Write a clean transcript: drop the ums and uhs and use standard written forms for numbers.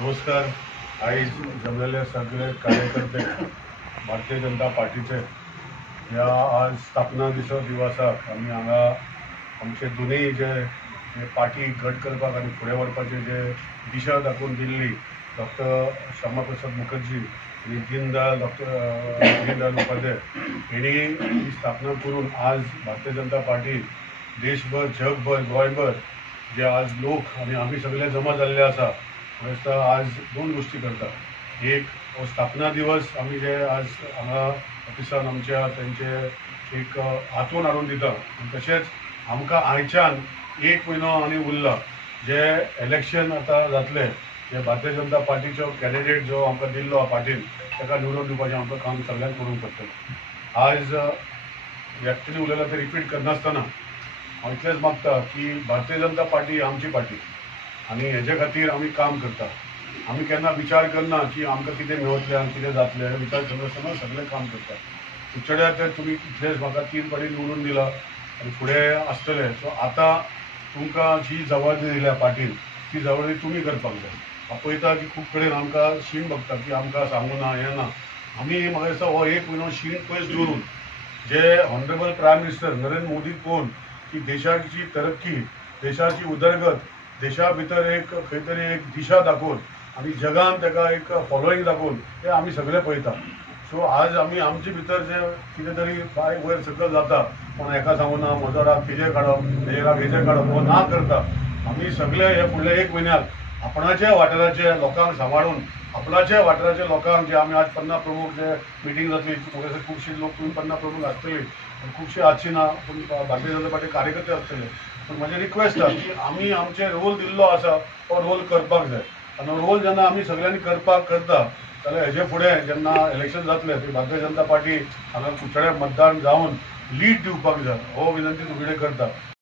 नमस्कार। आयज जमलेले सगळे कार्यकर्ते भारतीय जनता पार्टीचे ह्या आज स्थापना दिवसाक आमी हांगा आमचे दोनूय जे पार्टी घट करपाक आनी फुडें व्हरपाचे जे दिशा दाखोवन दिल्ली डॉक्टर श्यामा प्रसाद मुखर्जी आनी दीनदयाल उपाध्याय हेणी ही स्थापना करून आज भारतीय जनता पार्टी देशभर जगभर गोंयभर जे आज लोक आनी आमी सगळे जमा जाल्ले आसा आज दोन गोष्टी करता। एक स्थापना दिवस आमी जे आज हांगा ऑफिसान आमच्या तेंचे एक हातून हाडून दिता आनी तशेंच आमकां आयच्यान एक म्हयनो आनी उरला जे इलेक्शन आतां जातले जे भारतीय जनता पार्टीचो कॅन्डिडेट जो आमकां दिल्लो पार्टीन ताका निवडून दिवपाचें आमकां काम सगळ्यांक करूंक पडटलें। आज व्यक्तीने उलयलां ते रिपीट करनासतना हांव इतलेंच मागता की भारतीय जनता पार्टी आमची पार्टी आनी हेजे खातीर आमी काम करता। आमी केन्ना विचार करना की आमकां कितें मेळटलें आनी कितें जातलें विचार करनासतना सगळें काम करता। उच्चड्यार ते तुमी इतलेंच म्हाका 3 फावटी निवडून दिला आनी फुडें आसतलें। सो आतां तुमकां जी जबाबदारी दिल्या पार्टीन ती जबाबदारी तुमी करपाक जाय। हांव पळयता की खूब कडेन आमकां शीण भोगता की आमकां सांगूं ना हें ना। आमी म्हाका दिसता हो एक म्हयनो शीण पयस दवरून जे honourable prime minister Narendra Modi कोण की देशाची तरक्की देशाची उदरगत देशा भितर एक खंय तरी एक दिशा दाखोवन आनी जगान ताका एक फॉलोईंग दाखोवन ते आमी सगळे पळयता। सो आज आमी आमचे भितर जे कितें तरी बारीक वयर सकयल जाता पण एका सांगून ना म्हजो राग तेजेर काडप तेजे राग हेजेर काडप हो ना करता आमी सगळे हे फुडल्या एक म्हयन्याक आपणाच्या वाठाराचे लोकांक सांबाळून आपणाच्या वाठाराच्या लोकांक जे आमी आज 50 प्रमुख जे मिटींग जातली म्हाका खुबशे लोक 50 प्रमुख आसतले खुबशे आसची ना पूण भारतीय जनता पार्टी कार्यकर्ते आसतले पण म्हजें रिक्वेस्ट आसा की आमी आमचे रोल दिल्लो आसा तो रोल करपाक जाय आनी रोल जेन्ना आमी सगळ्यांनी करता जाल्यार हेजे फुडें जेन्ना इलेक्शन जातलें ती भारतीय जनता पार्टी हांगा कुचड्यार मतदान जावन लीड दिवपाक जाय हो विनंती तुमचे कडेन करता।